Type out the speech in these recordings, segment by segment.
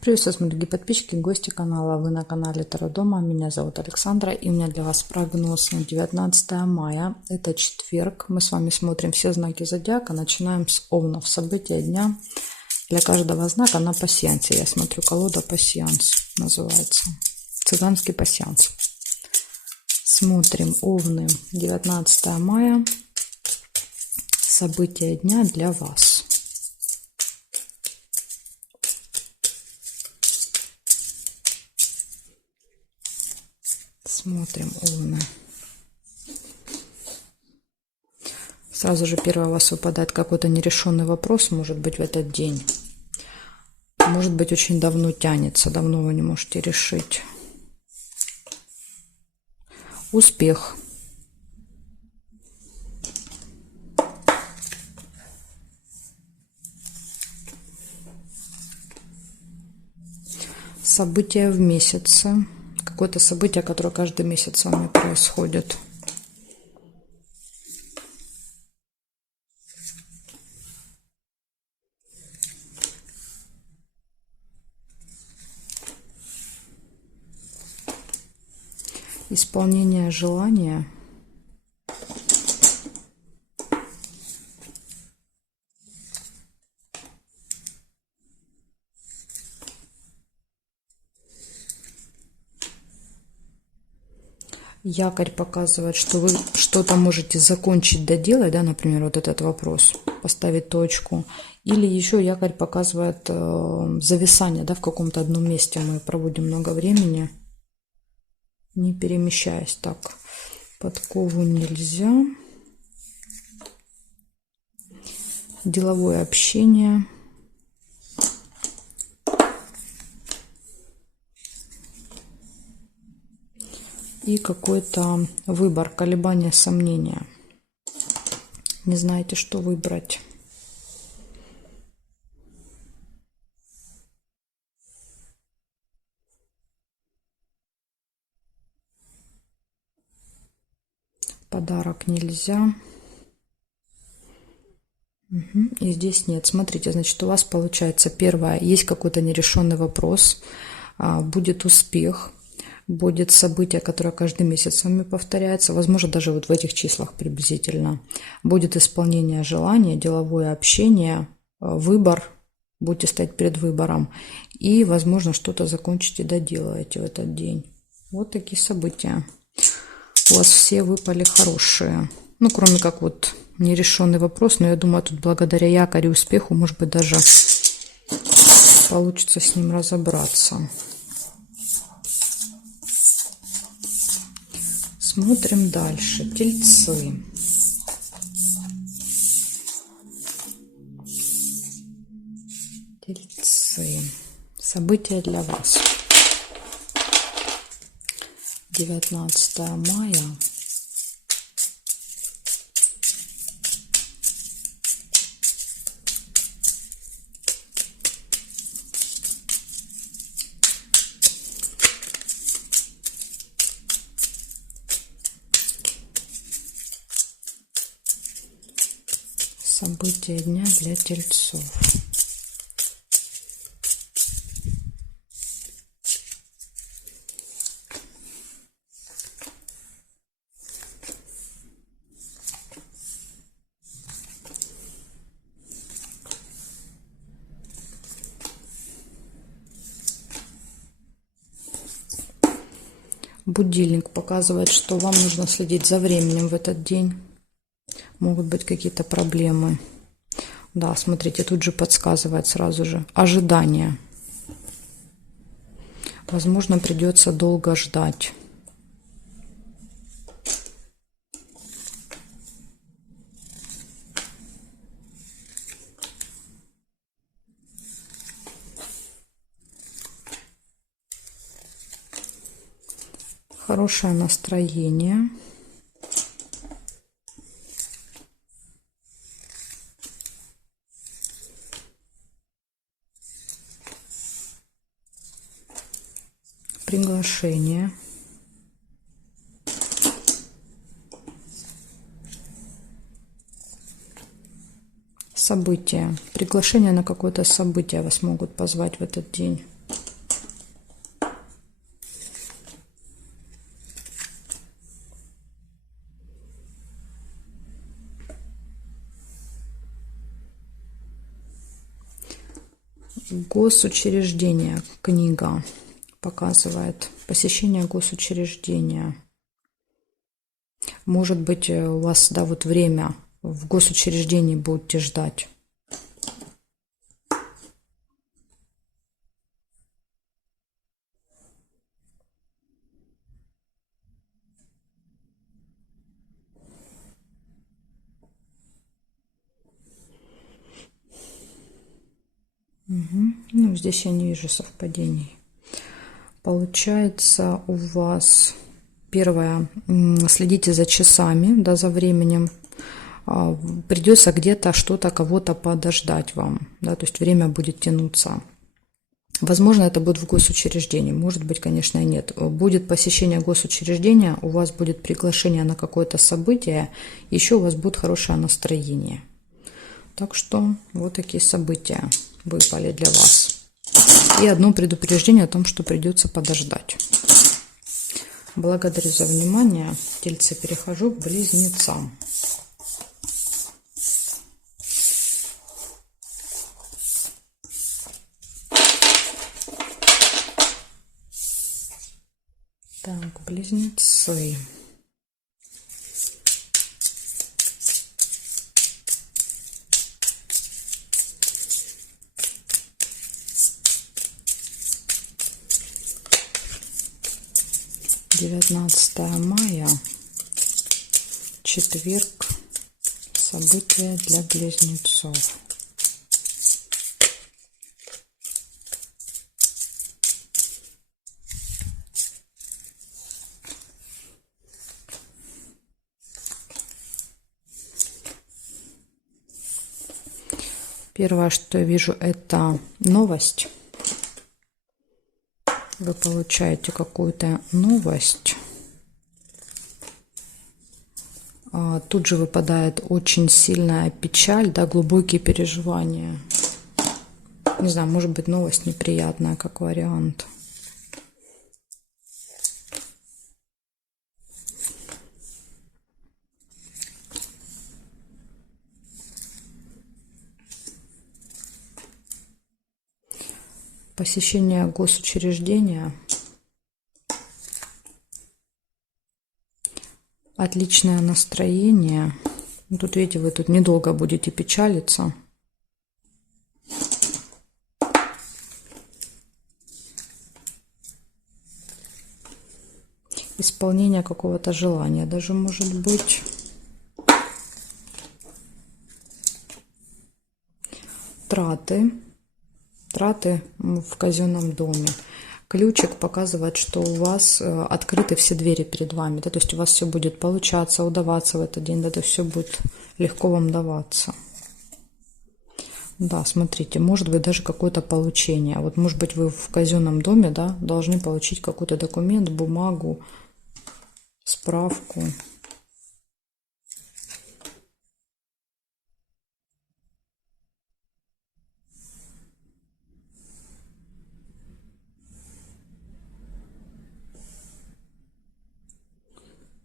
Приветствую, мои дорогие подписчики, гости канала. Вы на канале Таро Дома. Меня зовут Александра, и у меня для вас прогноз на 19 мая. Это четверг. Мы с вами смотрим все знаки зодиака. Начинаем с Овнов. События дня для каждого знака на пасьянсе. Я смотрю, колода пасьянс называется. Цыганский пасьянс. Смотрим Овны. 19 мая. События дня для вас. Смотрим Овны. Сразу же первое у вас выпадает какой-то нерешенный вопрос, может быть, в этот день. Может быть, очень давно тянется, давно вы не можете решить. Успех. События в месяце. Какое-то событие, которое каждый месяц с вами происходит. Исполнение желания. Якорь показывает, что вы что-то можете закончить, доделать, да, например, вот этот вопрос, поставить точку. Или еще якорь показывает зависание, да, в каком-то одном месте мы проводим много времени, не перемещаясь. Так, подкову нельзя. Деловое общение. И какой-то выбор, колебания, сомнения. Не знаете, что выбрать. Подарок нельзя. И здесь нет. Смотрите, значит, у вас получается первое, есть какой-то нерешенный вопрос, будет успех. Будет событие, которое каждый месяц с вами повторяется, возможно, даже вот в этих числах приблизительно. Будет исполнение желания, деловое общение, выбор, будете стоять перед выбором. И, возможно, что-то закончите, доделаете в этот день. Вот такие события. У вас все выпали хорошие. Ну, кроме как вот нерешенный вопрос, но я думаю, тут благодаря якорю и успеху, может быть, даже получится с ним разобраться. Смотрим дальше. Тельцы. Тельцы. События для вас. 19 мая. События дня для тельцов. Будильник показывает, что вам нужно следить за временем в этот день. Могут быть какие-то проблемы. Да, смотрите, тут же подсказывает сразу же. Ожидание. Возможно, придется долго ждать. Хорошее настроение. Приглашение. Событие. Приглашение на какое-то событие вас могут позвать в этот день. Госучреждение. Книга показывает. Посещение госучреждения. Может быть, у вас, да, вот время в госучреждении будете ждать. Ну, здесь я не вижу совпадений. Получается, у вас первое, следите за часами, да, за временем. Придется где-то что-то, кого-то подождать вам, да, то есть время будет тянуться. Возможно, это будет в госучреждении, может быть, конечно, и нет. Будет посещение госучреждения, у вас будет приглашение на какое-то событие, еще у вас будет хорошее настроение. Так что вот такие события выпали для вас. И одно предупреждение о том, что придется подождать. Благодарю за внимание. Тельцы, перехожу к близнецам. Так, близнецы. Девятнадцатое мая, четверг. События для близнецов. Первое, что я вижу, это новость. Вы получаете какую-то новость. Тут же выпадает очень сильная печаль, да, глубокие переживания. Не знаю, может быть, новость неприятная, как вариант. Посещение госучреждения. Отличное настроение. Тут, видите, вы тут недолго будете печалиться. Исполнение какого-то желания даже может быть. Траты в казенном доме. Ключик показывает, что у вас открыты все двери перед вами, да, то есть у вас все будет получаться, удаваться в этот день, да, то все будет легко вам даваться. Да, смотрите, может быть даже какое-то получение. Вот, может быть, вы в казенном доме, да, должны получить какой-то документ, бумагу, справку.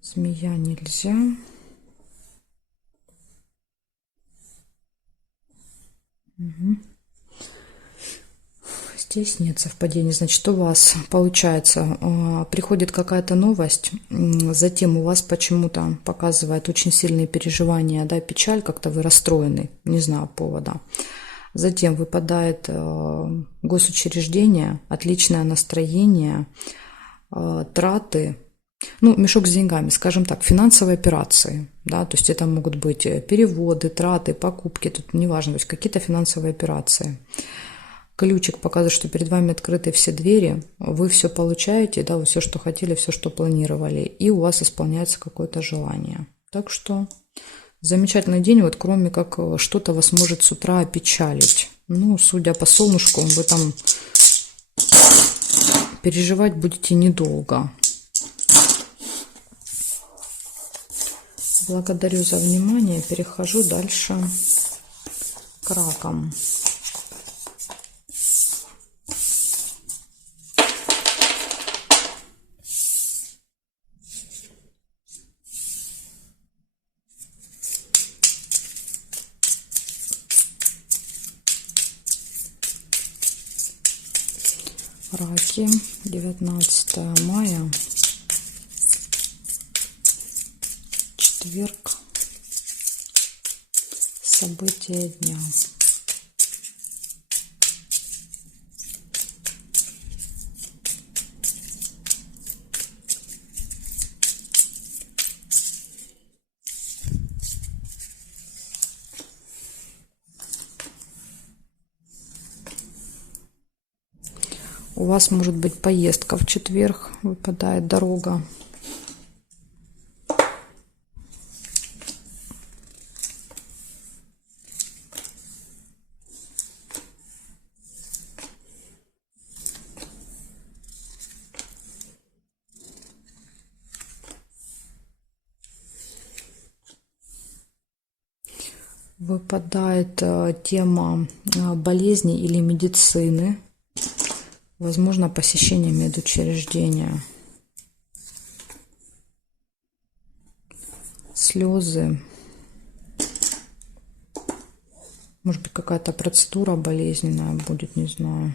Змея нельзя. Угу. Здесь нет совпадений. Значит, у вас получается, приходит какая-то новость, затем у вас почему-то показывает очень сильные переживания, да, печаль, как-то вы расстроены, не знаю повода. Затем выпадает госучреждение, отличное настроение, траты. Ну, мешок с деньгами, скажем так, финансовые операции, да, то есть это могут быть переводы, траты, покупки, тут неважно, то есть какие-то финансовые операции. Ключик показывает, что перед вами открыты все двери, вы все получаете, да, вы все, что хотели, все, что планировали, и у вас исполняется какое-то желание. Так что замечательный день, вот кроме как что-то вас может с утра опечалить. Ну, судя по солнышку, вы там переживать будете недолго. Благодарю за внимание. Перехожу дальше к ракам. Раки, 19 мая, четверг, события дня. У вас может быть поездка в четверг, выпадает дорога. Выпадает тема болезни или медицины. Возможно, посещение медучреждения. Слезы. Может быть, какая-то процедура болезненная будет, не знаю.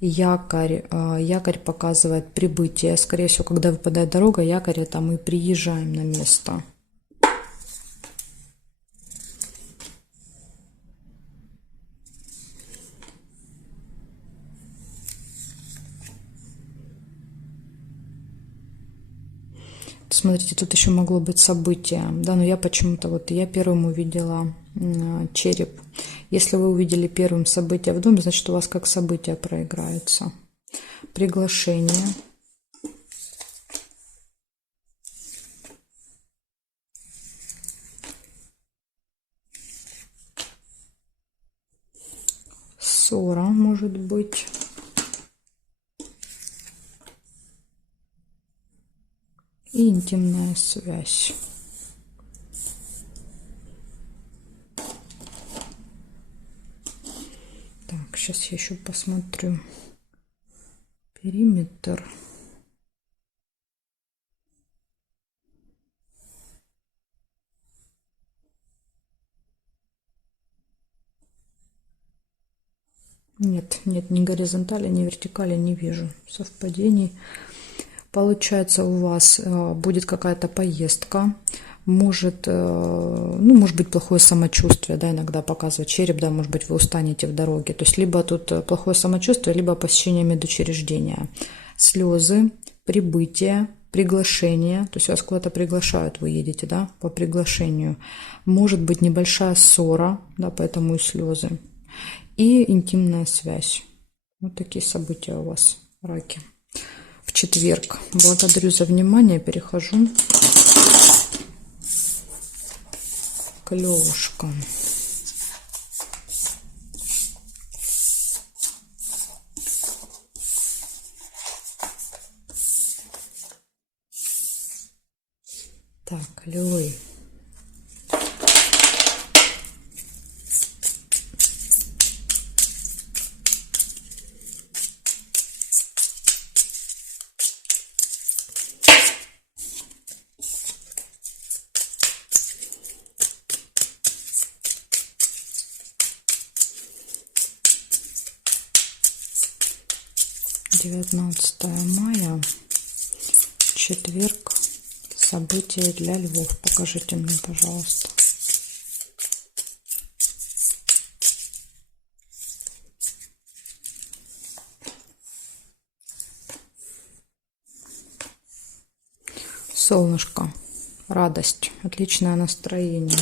Якорь. Якорь показывает прибытие. Скорее всего, когда выпадает дорога, якорь — это мы приезжаем на место. Смотрите, тут еще могло быть событие, да, но я почему-то, вот я первым увидела череп. Если вы увидели первым событие в доме, значит, у вас как событие проиграется. Приглашение. Ссора может быть. И интимная связь. Так, сейчас я еще посмотрю периметр. Нет, ни горизонтали, ни вертикали не вижу совпадений. Получается, у вас будет какая-то поездка, может быть плохое самочувствие, да, иногда показывает череп, да, может быть, вы устанете в дороге. То есть либо тут плохое самочувствие, либо посещение медучреждения. Слезы, прибытие, приглашение, то есть вас куда-то приглашают, вы едете, да, по приглашению. Может быть небольшая ссора, да, поэтому и слезы. И интимная связь. Вот такие события у вас, раки. В четверг. Благодарю за внимание. Перехожу к Левушкам. Так, львы. Девятнадцатое мая, четверг. События для львов. Покажите мне, пожалуйста. Солнышко. Радость. Отличное настроение.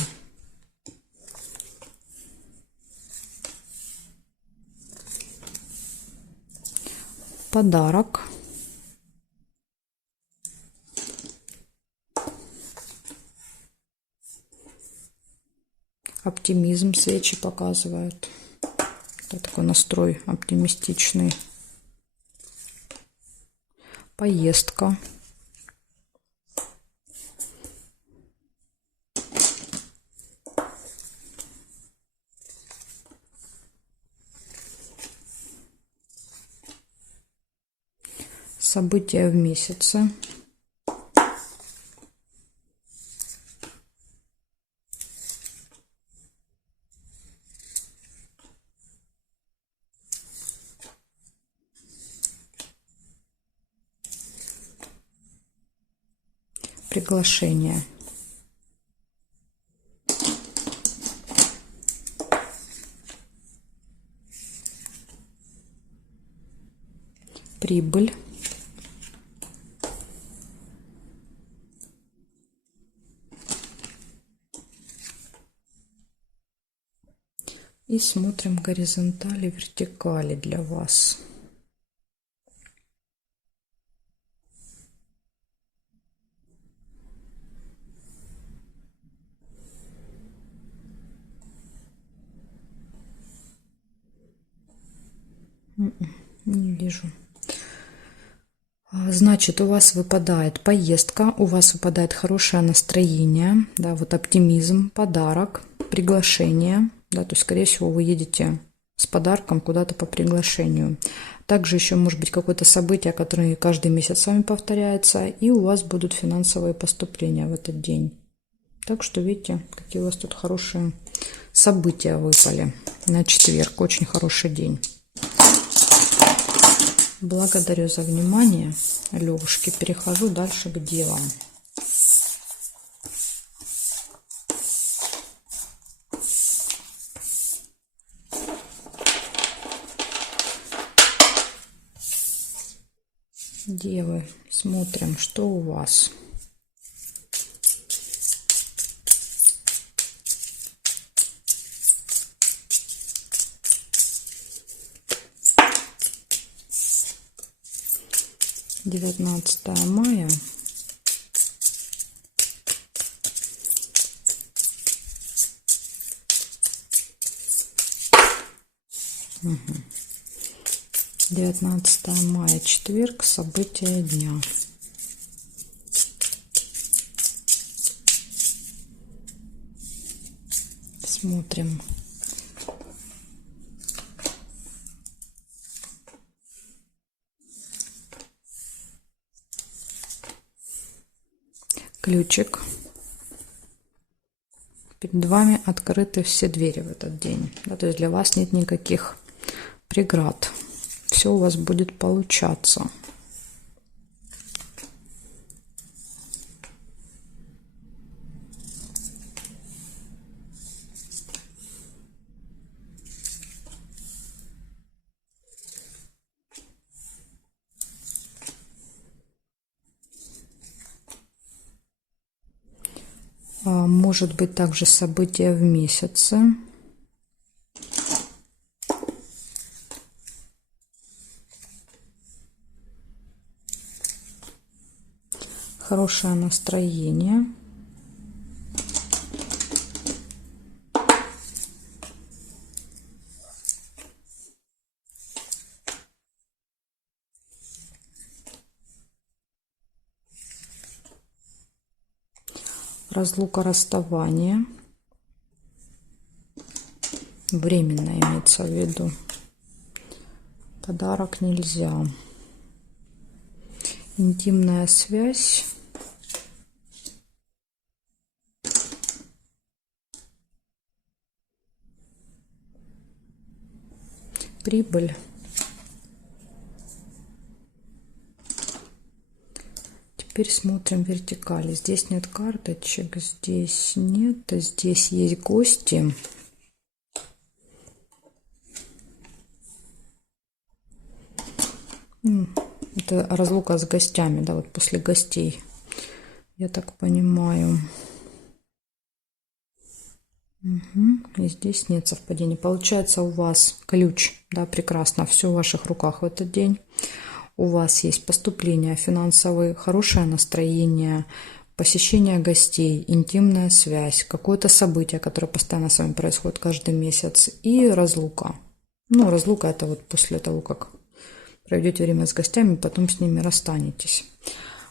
Подарок. Оптимизм свечи показывают. Это такой настрой оптимистичный. Поездка. События в месяце. Приглашение. Прибыль. И смотрим горизонтали, вертикали для вас. Не вижу. Значит, у вас выпадает поездка, у вас выпадает хорошее настроение, да, вот оптимизм, подарок, приглашение, да, то есть, скорее всего, вы едете с подарком куда-то по приглашению. Также еще может быть какое-то событие, которое каждый месяц с вами повторяется, и у вас будут финансовые поступления в этот день. Так что видите, какие у вас тут хорошие события выпали на четверг. Очень хороший день. Благодарю за внимание, Левушки. Перехожу дальше к девам. Девы, смотрим, что у вас. Девятнадцатое мая. Угу. 19 мая, четверг, события дня. Смотрим. Ключик. Перед вами открыты все двери в этот день. Да, то есть для вас нет никаких преград. Все у вас будет получаться. Может быть также событие в месяце. Хорошее настроение. Разлука, расставание. Временно имеется в виду. Подарок нельзя. Интимная связь. Прибыль. Теперь смотрим вертикали. Здесь нет карточек, здесь нет, здесь есть гости. Это разлука с гостями, да, вот после гостей, я так понимаю. Угу. И здесь нет совпадений. Получается, у вас ключ, да, прекрасно, все в ваших руках в этот день. У вас есть поступления финансовые, хорошее настроение, посещение гостей, интимная связь, какое-то событие, которое постоянно с вами происходит каждый месяц, и разлука. Ну, разлука — это вот после того, как проведете время с гостями, потом с ними расстанетесь.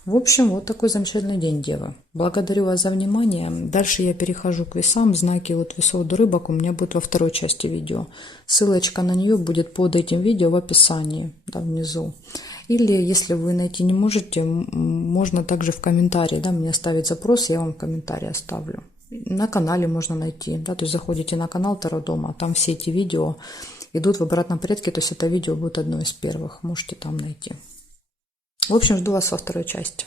В общем, вот такой замечательный день, девы. Благодарю вас за внимание. Дальше я перехожу к весам. Знаки от весов до рыбок у меня будет во второй части видео. Ссылочка на нее будет под этим видео в описании, да, внизу. Или, если вы найти не можете, можно также в комментарии, да, мне оставить запрос, я вам комментарий оставлю. На канале можно найти, да, то есть заходите на канал Таро Дома, там все эти видео идут в обратном порядке, то есть это видео будет одно из первых, можете там найти. В общем, жду вас во второй части.